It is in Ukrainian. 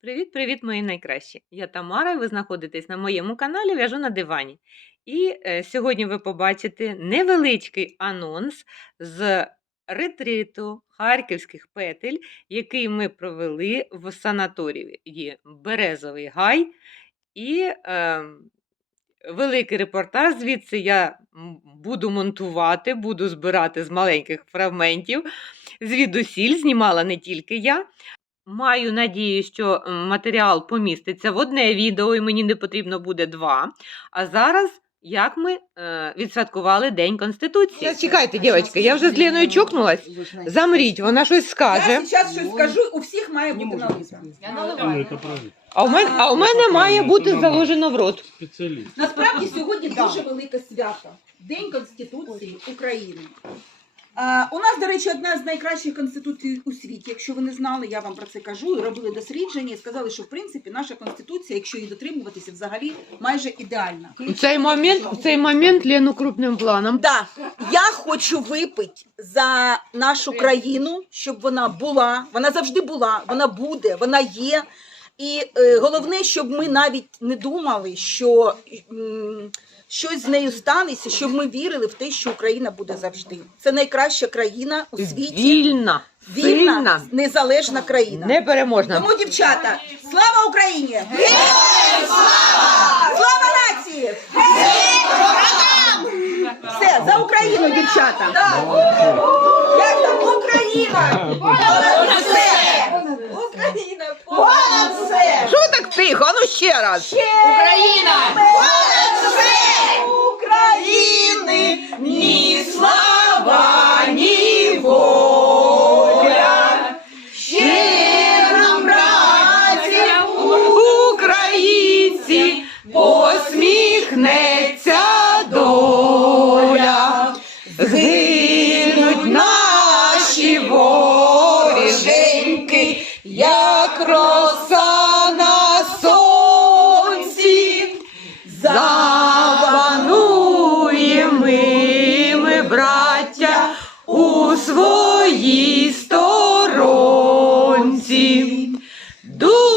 Привіт, мої найкращі! Я Тамара, і ви знаходитесь на моєму каналі В'яжу на дивані. І сьогодні ви побачите невеличкий анонс з ретриту харківських петель, який ми провели в санаторії Березовий Гай. І великий репортаж звідси я буду монтувати, буду збирати з маленьких фрагментів. Звідусіль знімала не тільки я. Маю надію, що матеріал поміститься в одне відео, і мені не потрібно буде два. А зараз, як ми відсвяткували День Конституції. Чекайте, дівчатки, я вже з Леною чокнулась. Замріть, вона щось скаже. Я зараз щось скажу, у всіх має бути наливка. Я наливаю. А у мене має бути заложено в рот. Насправді сьогодні дуже велике свято. День Конституції України. У нас, до речі, одна з найкращих конституцій у світі. Якщо ви не знали, я вам про це кажу. Робили дослідження і сказали, що в принципі наша конституція, якщо її дотримуватися, взагалі майже ідеальна. В цей момент Лену крупним планом. Да, я хочу випити за нашу країну, щоб вона була, вона завжди була, вона буде, вона є. І головне, щоб ми навіть не думали, що щось з нею станеться, щоб ми вірили в те, що Україна буде завжди. Це найкраща країна у світі. Вільна, сильна, незалежна країна. непереможна. Тому, дівчата, слава Україні! Героям слава! Слава нації! Все, за Україну, дівчата! Як там Україна? Україна! Понад все! Що так тихо? Ну ще раз. Україна! Понад все! України! Ні слава, ні воля! Ще нам, браття, Українці, посміхнеться доля, згинуть наші воріженьки, як роса на сонці, запануємо ми, браття, у своїй сторонці.